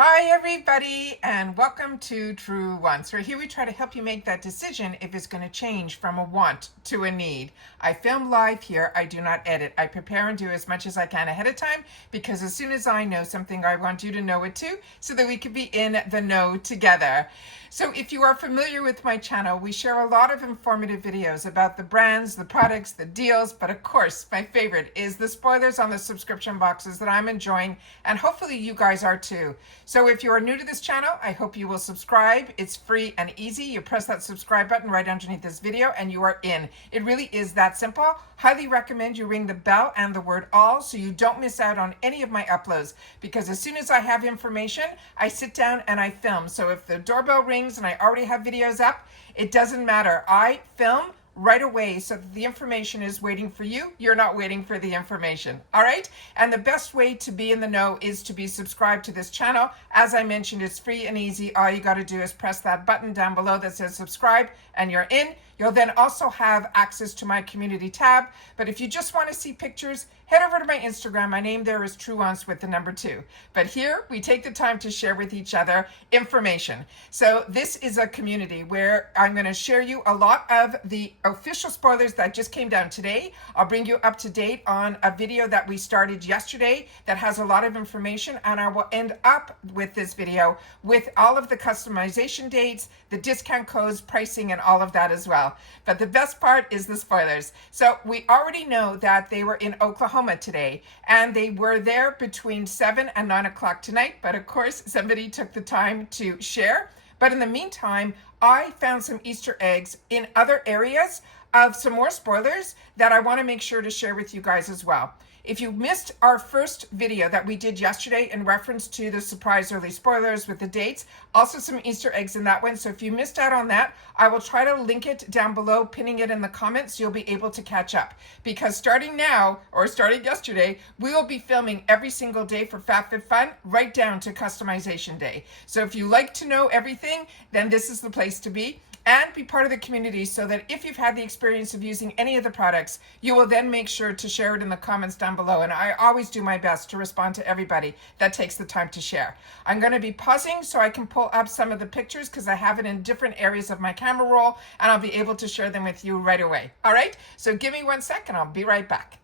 Hi everybody, and welcome to Truewants, where here we try to help you make that decision if it's going to change from a want to a need. I film live here. I do not edit. I prepare and do as much as I can ahead of time, because as soon as I know something, I want you to know it too, so that we can be in the know together. So if you are familiar with my channel, we share a lot of informative videos about the brands, the products, the deals, but of course, my favorite is the spoilers on the subscription boxes that I'm enjoying, and hopefully you guys are too. So if you are new to this channel, I hope you will subscribe. It's free and easy. You press that subscribe button right underneath this video and you are in. It really is that simple. Highly recommend you ring the bell and the word all so you don't miss out on any of my uploads, because as soon as I have information, I sit down and I film. So if the doorbell rings and I already have videos up, it doesn't matter. I film right away so that the information is waiting for you. You're not waiting for the information. All right. And the best way to be in the know is to be subscribed to this channel. As I mentioned, it's free and easy. All you got to do is press that button down below that says subscribe and you're in. You'll then also have access to my community tab. But if you just want to see pictures, head over to my Instagram. My name there is Truewants with the number 2. But here we take the time to share with each other information. So this is a community where I'm going to share you a lot of the official spoilers that just came down today. I'll bring you up to date on a video that we started yesterday that has a lot of information, and I will end up with this video with all of the customization dates, the discount codes, pricing, and all of that as well. But the best part is the spoilers. So we already know that they were in Oklahoma today, and they were there between 7 and 9 o'clock tonight. But of course, somebody took the time to share. But in the meantime, I found some Easter eggs in other areas of some more spoilers that I want to make sure to share with you guys as well. If you missed our first video that we did yesterday in reference to the surprise early spoilers with the dates, also some Easter eggs in that one. So if you missed out on that, I will try to link it down below, pinning it in the comments. You'll be able to catch up, because starting now, or starting yesterday, we will be filming every single day for FabFitFun, right down to customization day. So if you like to know everything, then this is the place to be. And be part of the community, so that if you've had the experience of using any of the products, you will then make sure to share it in the comments down below. And I always do my best to respond to everybody that takes the time to share. I'm going to be pausing so I can pull up some of the pictures, because I have it in different areas of my camera roll, and I'll be able to share them with you right away. All right, so give me 1 second. I'll be right back.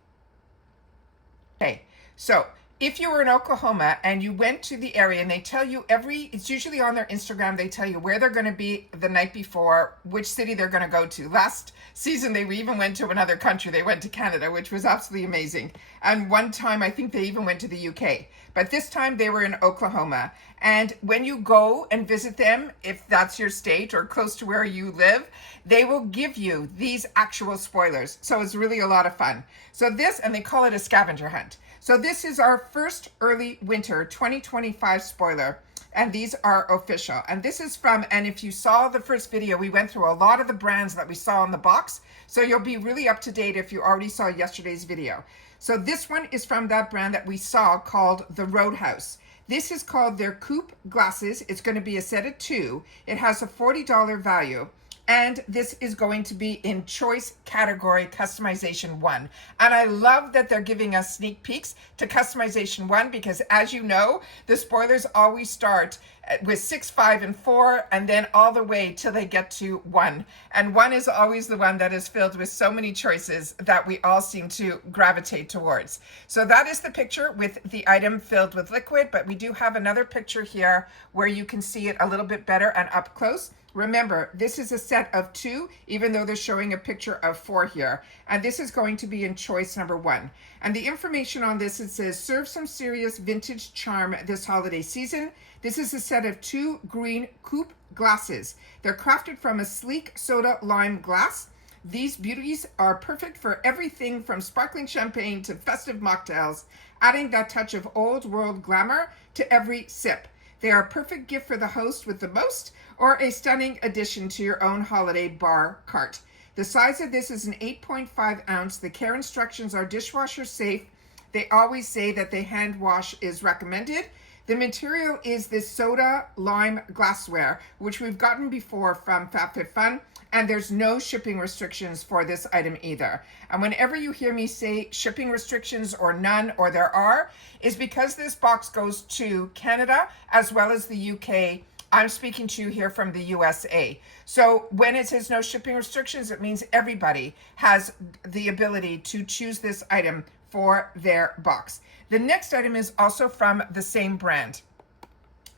Okay, so if you were in Oklahoma and you went to the area, and they tell you it's usually on their Instagram, they tell you where they're going to be the night before, which city they're going to go to. Last season, they even went to another country. They went to Canada, which was absolutely amazing. And one time, I think they even went to the UK. But this time they were in Oklahoma. And when you go and visit them, if that's your state or close to where you live, they will give you these actual spoilers. So it's really a lot of fun. So this, and they call it a scavenger hunt. So this is our first early winter 2025 spoiler, and these are official. And this is from, and if you saw the first video, we went through a lot of the brands that we saw on the box. So you'll be really up to date if you already saw yesterday's video. So this one is from that brand that we saw called the Roadhouse. This is called their coupe glasses. It's going to be a set of 2. It has a $40 value. And this is going to be in choice category customization 1. And I love that they're giving us sneak peeks to customization 1, because as you know, the spoilers always start with 6, 5, and 4, and then all the way till they get to 1. And 1 is always the one that is filled with so many choices that we all seem to gravitate towards. So that is the picture with the item filled with liquid, but we do have another picture here where you can see it a little bit better and up close. Remember, this is a set of 2, even though they're showing a picture of 4 here. And this is going to be in choice number 1. And the information on this, it says, serve some serious vintage charm this holiday season. This is a set of 2 green coupe glasses. They're crafted from a sleek soda lime glass. These beauties are perfect for everything from sparkling champagne to festive mocktails, adding that touch of old world glamour to every sip. They are a perfect gift for the host with the most, or a stunning addition to your own holiday bar cart. The size of this is an 8.5 ounce. The care instructions are dishwasher safe. They always say that the hand wash is recommended. The material is this soda lime glassware, which we've gotten before from FabFitFun. And there's no shipping restrictions for this item either. And whenever you hear me say shipping restrictions or none or there are, is because this box goes to Canada as well as the UK. I'm speaking to you here from the USA. So when it says no shipping restrictions, it means everybody has the ability to choose this item for their box. The next item is also from the same brand.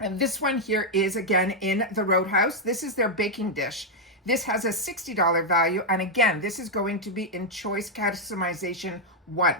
And this one here is again in the Roadhouse. This is their baking dish. This has a $60 value. And again, this is going to be in choice customization 1.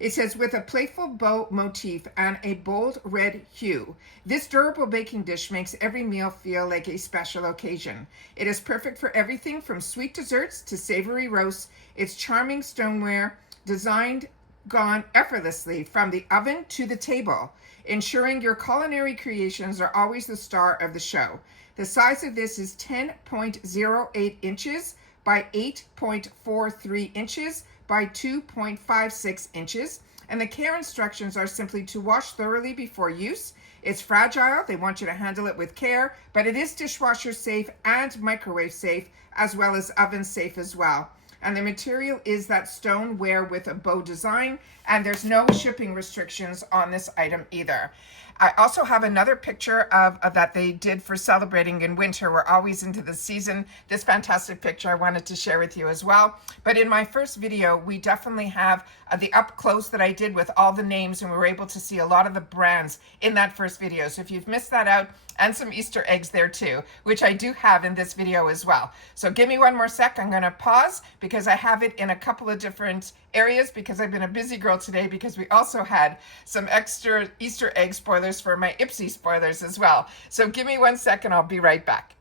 It says, with a playful bow motif and a bold red hue, this durable baking dish makes every meal feel like a special occasion. It is perfect for everything from sweet desserts to savory roasts. Its charming stoneware designed gone effortlessly from the oven to the table, ensuring your culinary creations are always the star of the show. The size of this is 10.08 inches by 8.43 inches by 2.56 inches. And the care instructions are simply to wash thoroughly before use. It's fragile. They want you to handle it with care, but it is dishwasher safe and microwave safe, as well as oven safe as well. And the material is that stoneware with a bow design, and there's no shipping restrictions on this item either. I also have another picture of that they did for celebrating in winter. We're always into the season. This fantastic picture I wanted to share with you as well. But in my first video, we definitely have the up close that I did with all the names, and we were able to see a lot of the brands in that first video. So if you've missed that out, and some Easter eggs there too, which I do have in this video as well. So give me one more sec. I'm going to pause because I have it in a couple of different areas because I've been a busy girl today, because we also had some extra Easter egg spoilers for my Ipsy spoilers as well. So give me one second. I'll be right back.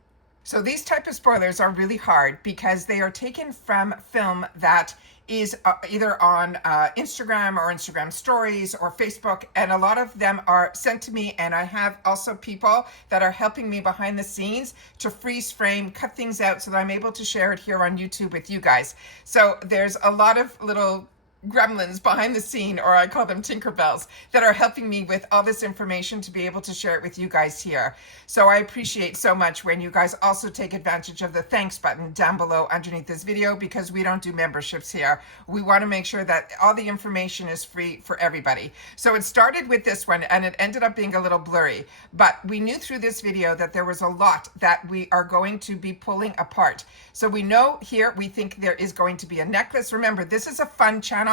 So these type of spoilers are really hard because they are taken from film that is either on Instagram or Instagram stories or Facebook, and a lot of them are sent to me, and I have also people that are helping me behind the scenes to freeze frame, cut things out so that I'm able to share it here on YouTube with you guys. So there's a lot of little gremlins behind the scene, or I call them Tinkerbells, that are helping me with all this information to be able to share it with you guys here. So I appreciate so much when you guys also take advantage of the thanks button down below underneath this video, because we don't do memberships here. We want to make sure that all the information is free for everybody. So it started with this one, and it ended up being a little blurry, but we knew through this video that there was a lot that we are going to be pulling apart. So we know here, we think there is going to be a necklace. Remember, this is a fun channel.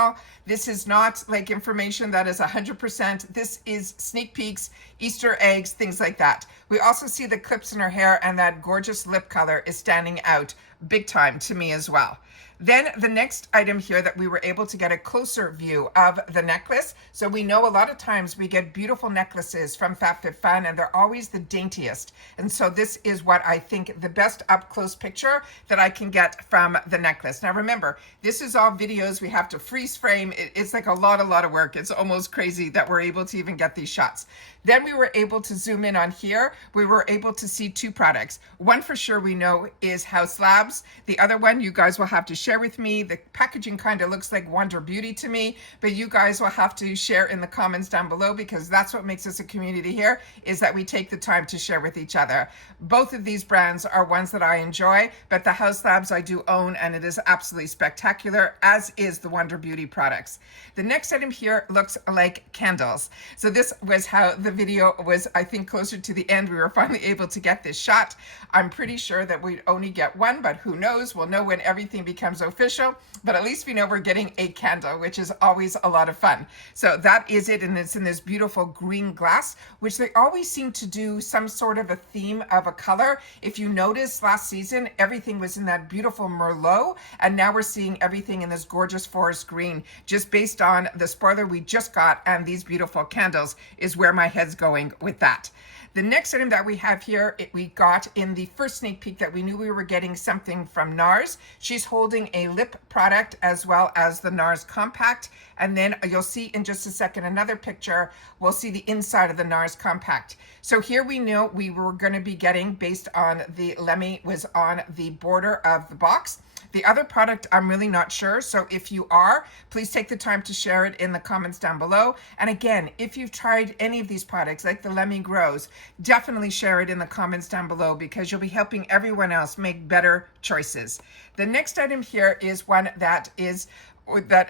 This is not like information that is 100%. This is sneak peeks, Easter eggs, things like that. We also see the clips in her hair, and that gorgeous lip color is standing out big time to me as well. Then the next item here that we were able to get a closer view of the necklace. So we know a lot of times we get beautiful necklaces from FabFitFun, and they're always the daintiest. And so this is what I think the best up close picture that I can get from the necklace. Now remember, this is all videos. We have to freeze frame. It's like a lot of work. It's almost crazy that we're able to even get these shots. Then we were able to zoom in on here. We were able to see two products. One for sure we know is House Labs. The other one you guys will have to share with me. The packaging kind of looks like Wonder Beauty to me, but you guys will have to share in the comments down below, because that's what makes us a community here, is that we take the time to share with each other. Both of these brands are ones that I enjoy, but the House Labs I do own, and it is absolutely spectacular, as is the Wonder Beauty products. The next item here looks like candles. So this was how the video was, I think, closer to the end. We were finally able to get this shot. I'm pretty sure that we'd only get one, but who knows? We'll know when everything becomes official, but at least we know we're getting a candle, which is always a lot of fun. So that is it, and it's in this beautiful green glass, which they always seem to do some sort of a theme of a color. If you notice, last season, everything was in that beautiful Merlot, and now we're seeing everything in this gorgeous forest green, just based on the spoiler we just got, and these beautiful candles is where my head's going with that. The next item that we have here, we got in the first sneak peek that we knew we were getting something from NARS. She's holding a lip product as well as the NARS Compact. And then you'll see in just a second another picture. We'll see the inside of the NARS Compact. So here we knew we were going to be getting, based on the Lemmy was on the border of the box, The other product, I'm really not sure. So if you are, please take the time to share it in the comments down below. And again, if you've tried any of these products like the Lemmy Grows, definitely share it in the comments down below because you'll be helping everyone else make better choices. The next item here is one that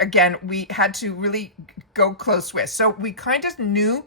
again, we had to really go close with. So we kind of knew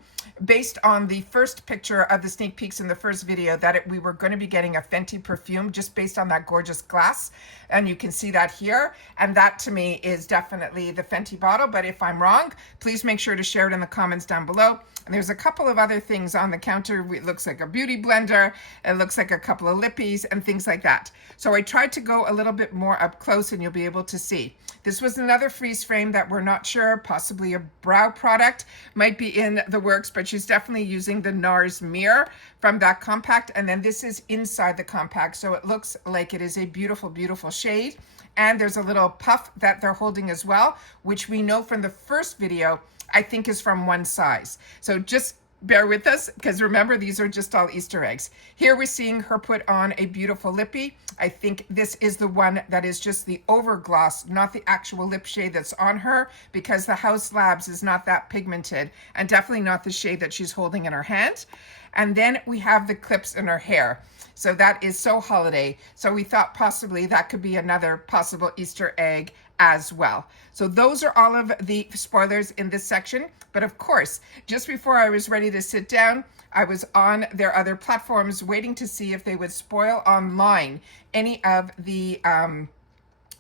based on the first picture of the sneak peeks in the first video that we were going to be getting a Fenty perfume just based on that gorgeous glass. And you can see that here. And that to me is definitely the Fenty bottle. But if I'm wrong, please make sure to share it in the comments down below. And there's a couple of other things on the counter. It looks like a beauty blender. It looks like a couple of lippies and things like that. So I tried to go a little bit more up close and you'll be able to see. This was another freeze frame that we're not sure, possibly a brow product, might be in the works, but she's definitely using the NARS mirror from that compact. And then this is inside the compact. So it looks like it is a beautiful, beautiful shade. And there's a little puff that they're holding as well, which we know from the first video, I think is from one size. So just bear with us because remember, these are just all Easter eggs. Here we're seeing her put on a beautiful lippy. I think this is the one that is just the over gloss, not the actual lip shade that's on her, because the House Labs is not that pigmented and definitely not the shade that she's holding in her hand. And then we have the clips in her hair. So that is so holiday. So we thought possibly that could be another possible Easter egg as well. So those are all of the spoilers in this section. But of course, just before I was ready to sit down, I was on their other platforms waiting to see if they would spoil online any of the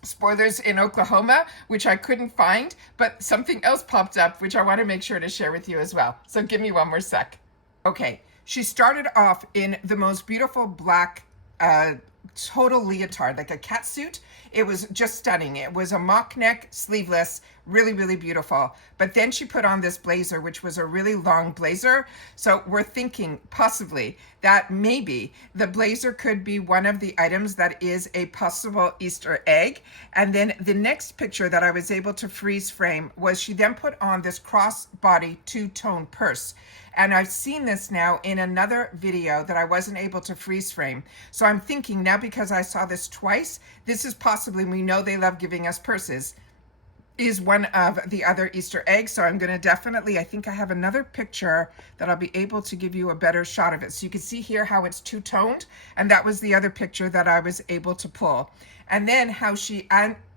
spoilers in Oklahoma, which I couldn't find, but something else popped up, which I want to make sure to share with you as well. So give me one more sec. Okay, she started off in the most beautiful black total leotard, like a cat suit. It was just stunning. It was a mock neck, sleeveless, really, really beautiful. But then she put on this blazer, which was a really long blazer. So we're thinking possibly that maybe the blazer could be one of the items that is a possible Easter egg. And then the next picture that I was able to freeze frame was she then put on this crossbody two-tone purse. And I've seen this now in another video that I wasn't able to freeze frame. So I'm thinking now, because I saw this twice, this is possibly, we know they love giving us purses, is one of the other Easter eggs. So I'm going to definitely, I think I have another picture that I'll be able to give you a better shot of it. So you can see here how it's two-toned. And that was the other picture that I was able to pull. And then how she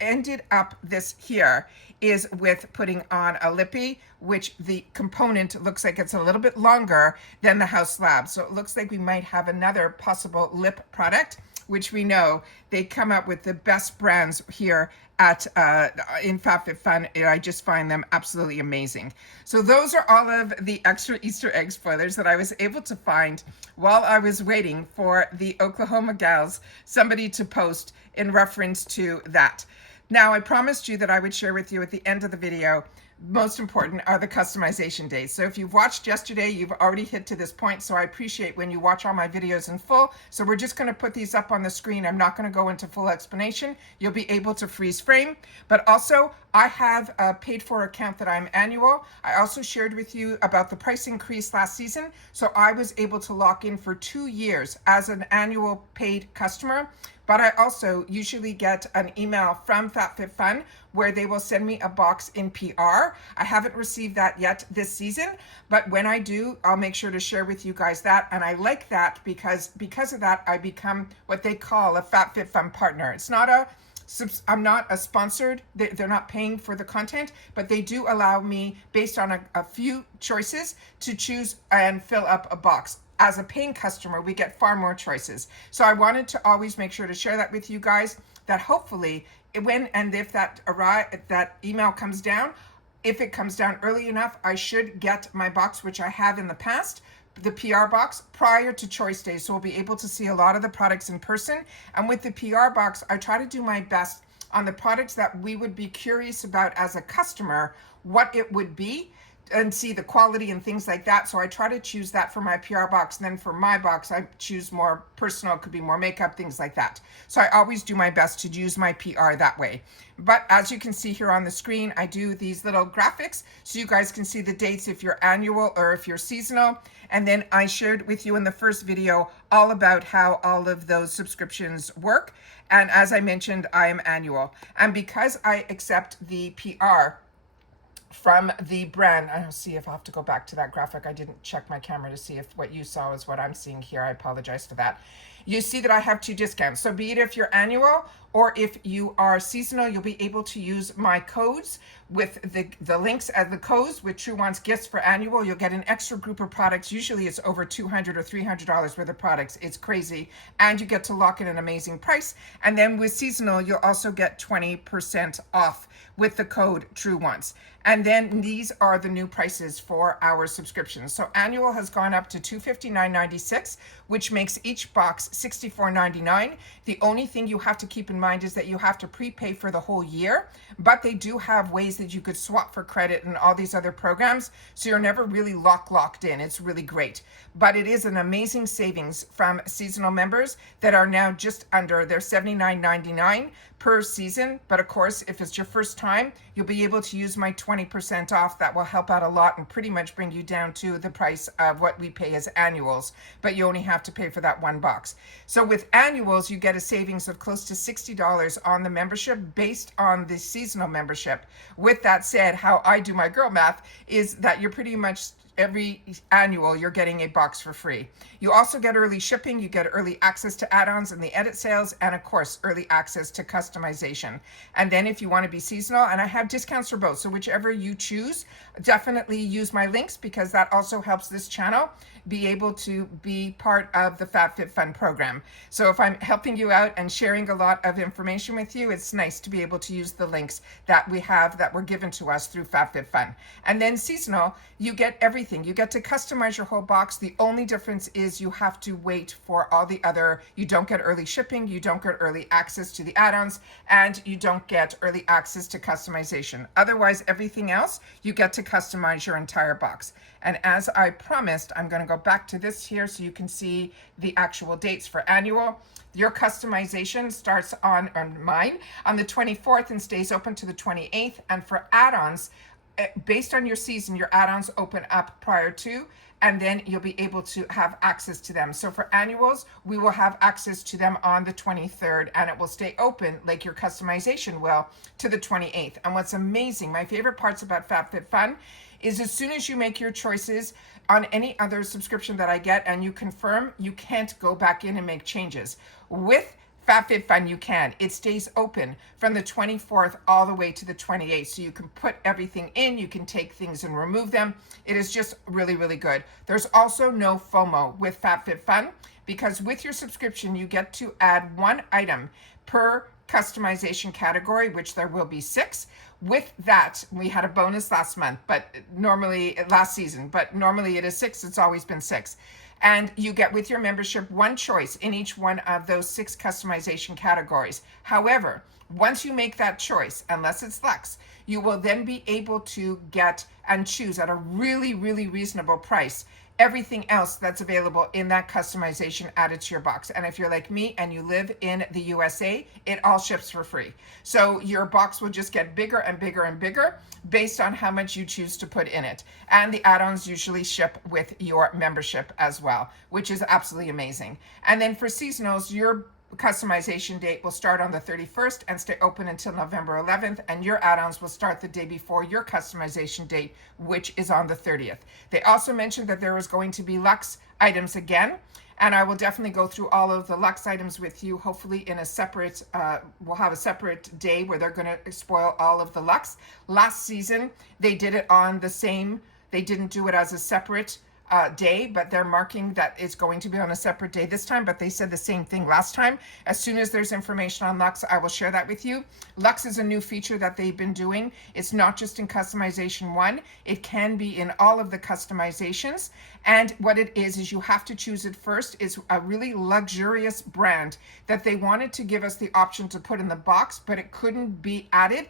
ended up this here is with putting on a lippy, which the component looks like it's a little bit longer than the House Lab. So it looks like we might have another possible lip product, which we know they come up with the best brands here at in FabFitFun. I just find them absolutely amazing. So those are all of the extra Easter egg spoilers that I was able to find while I was waiting for the Oklahoma gals, somebody to post in reference to that. Now, I promised you that I would share with you at the end of the video, most important are the customization days. So if you've watched yesterday, you've already hit to this point. So I appreciate when you watch all my videos in full. So we're just going to put these up on the screen. I'm not going to go into full explanation. You'll be able to freeze frame. But also, I have a paid for account that I'm annual. I also shared with you about the price increase last season. So I was able to lock in for 2 years as an annual paid customer. But I also usually get an email from FabFitFun where they will send me a box in PR. I haven't received that yet this season, but when I do, I'll make sure to share with you guys that. And I like that because of that, I become what they call a FabFitFun partner. It's not I'm not a sponsored, they're not paying for the content, but they do allow me, based on a few choices, to choose and fill up a box. As a paying customer, we get far more choices. So I wanted to always make sure to share that with you guys, that hopefully when and if that email comes down, if it comes down early enough, I should get my box, which I have in the past, the PR box, prior to choice days. So we'll be able to see a lot of the products in person. And with the PR box, I try to do my best on the products that we would be curious about as a customer, what it would be, and see the quality and things like that. So I try to choose that for my PR box. And then for my box, I choose more personal, could be more makeup, things like that. So I always do my best to use my PR that way. But as you can see here on the screen, I do these little graphics so you guys can see the dates if you're annual or if you're seasonal. And then I shared with you in the first video all about how all of those subscriptions work. And as I mentioned, I am annual. And because I accept the PR from the brand, I'll see if I'll have to go back to that graphic. I didn't check my camera to see if what you saw is what I'm seeing here. I apologize for that. You see that I have 2 discounts. So be it if you're annual or if you are seasonal, you'll be able to use my codes with the links and the codes with Truewants gifts for annual. You'll get an extra group of products. Usually it's over $200 or $300 worth of products. It's crazy. And you get to lock in an amazing price. And then with seasonal, you'll also get 20% off with the code Truewants. And then these are the new prices for our subscriptions. So annual has gone up to $259.96, which makes each box $64.99. The only thing you have to keep in mind is that you have to prepay for the whole year, but they do have ways that you could swap for credit and all these other programs. So you're never really locked in. It's really great. But it is an amazing savings from seasonal members that are now just under their $79.99 per season. But of course, if it's your first time, you'll be able to use my 20% off. That will help out a lot and pretty much bring you down to the price of what we pay as annuals, but you only have to pay for that 1 box. So with annuals, you get a savings of close to $60 on the membership based on the seasonal membership. With that said, how I do my girl math is that you're pretty much every annual, you're getting a box for free. You also get early shipping, you get early access to add-ons and the edit sales, and of course, early access to customization. And then if you want to be seasonal, and I have discounts for both, so whichever you choose, definitely use my links because that also helps this channel be able to be part of the FabFitFun program. So if I'm helping you out and sharing a lot of information with you, it's nice to be able to use the links that we have that were given to us through FabFitFun. And then seasonal, you get everything. You get to customize your whole box. The only difference is you have to wait for all the other, you don't get early shipping, you don't get early access to the add-ons, and you don't get early access to customization. Otherwise, everything else, you get to customize your entire box. And as I promised, I'm going to go back to this here so you can see the actual dates for annual. Your customization starts on mine on the 24th and stays open to the 28th. And for add-ons, based on your season, your add-ons open up prior to, and then you'll be able to have access to them. So for annuals, we will have access to them on the 23rd, and it will stay open like your customization will to the 28th. And what's amazing, my favorite parts about FabFitFun is as soon as you make your choices on any other subscription that I get and you confirm, you can't go back in and make changes. With FabFitFun, you can. It stays open from the 24th all the way to the 28th. So you can put everything in, you can take things and remove them. It is just really, really good. There's also no FOMO with FabFitFun because with your subscription, you get to add 1 item per customization category, which there will be 6. With that, we had a bonus last season, but normally it is 6. It's always been 6. And you get with your membership 1 choice in each one of those 6 customization categories. However, once you make that choice, unless it's Lux, you will then be able to get and choose at a really, really reasonable price everything else that's available in that customization added to your box. And if you're like me and you live in the USA, it all ships for free. So your box will just get bigger and bigger and bigger based on how much you choose to put in it. And the add-ons usually ship with your membership as well, which is absolutely amazing. And then for seasonals, your customization date will start on the 31st and stay open until November 11th, and your add-ons will start the day before your customization date, which is on the 30th. They also mentioned that there was going to be Lux items again, and I will definitely go through all of the Lux items with you, hopefully in a separate, we'll have a separate day where they're going to spoil all of the Lux. Last season, they did it on the same, they didn't do it as a separate day, but they're marking that it's going to be on a separate day this time, but they said the same thing last time. As soon as there's information on Lux, I will share that with you. Lux is a new feature that they've been doing. It's not just in customization 1, it can be in all of the customizations. And what it is you have to choose it first. It's a really luxurious brand that they wanted to give us the option to put in the box, but it couldn't be added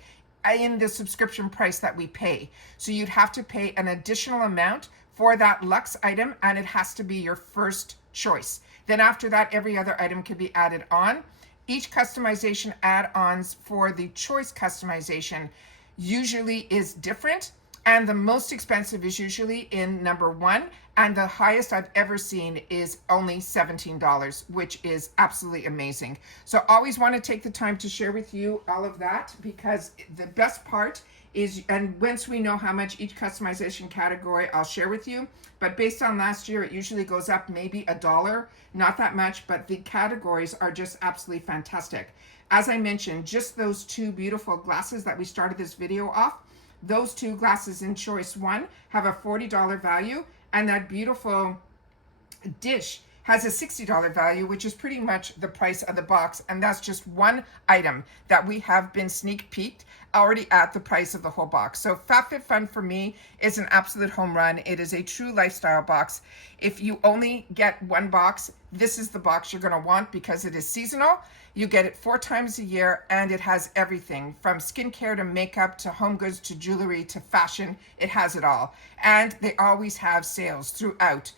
in the subscription price that we pay. So you'd have to pay an additional amount for that luxe item, and it has to be your first choice. Then after that, every other item can be added on. Each customization add-ons for the choice customization usually is different, and the most expensive is usually in number 1, and the highest I've ever seen is only $17, which is absolutely amazing. So always want to take the time to share with you all of that, because the best part is, and once we know how much each customization category, I'll share with you, but based on last year, it usually goes up maybe $1, not that much, but the categories are just absolutely fantastic. As I mentioned, just those 2 beautiful glasses that we started this video off, those 2 glasses in choice 1 have a $40 value, and that beautiful dish has a $60 value, which is pretty much the price of the box. And that's just one item that we have been sneak peeked already at the price of the whole box. So FabFitFun for me is an absolute home run. It is a true lifestyle box. If you only get one box, this is the box you're going to want, because it is seasonal. You get it 4 times a year, and it has everything from skincare to makeup to home goods to jewelry to fashion. It has it all. And they always have sales throughout,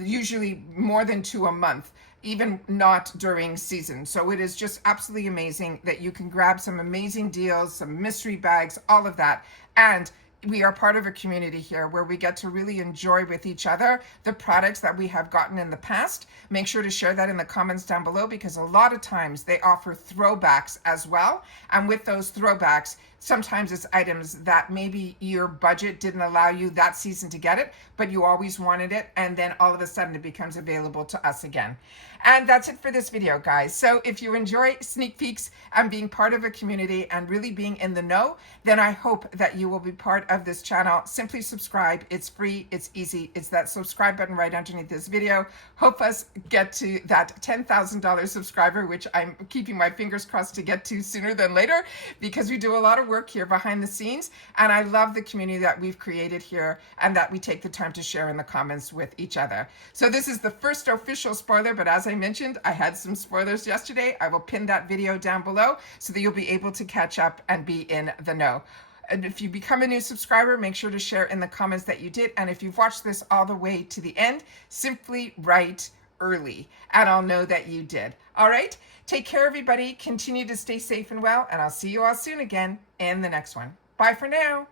usually more than 2 a month, even not during season. So it is just absolutely amazing that you can grab some amazing deals, some mystery bags, all of that. And we are part of a community here where we get to really enjoy with each other the products that we have gotten in the past. Make sure to share that in the comments down below, because a lot of times they offer throwbacks as well. And with those throwbacks, sometimes it's items that maybe your budget didn't allow you that season to get it, but you always wanted it, and then all of a sudden it becomes available to us again. And that's it for this video, guys. So if you enjoy sneak peeks and being part of a community and really being in the know, then I hope that you will be part of this channel. Simply subscribe. It's free. It's easy. It's that subscribe button right underneath this video. Hope us get to that $10,000 subscriber, which I'm keeping my fingers crossed to get to sooner than later, because we do a lot of work here behind the scenes, and I love the community that we've created here and that we take the time to share in the comments with each other. So this is the first official spoiler, but as I mentioned, I had some spoilers yesterday. I will pin that video down below so that you'll be able to catch up and be in the know. And if you become a new subscriber, make sure to share in the comments that you did. And if you've watched this all the way to the end, simply write early and I'll know that you did. All right, take care, everybody. Continue to stay safe and well, and I'll see you all soon again in the next one. Bye for now.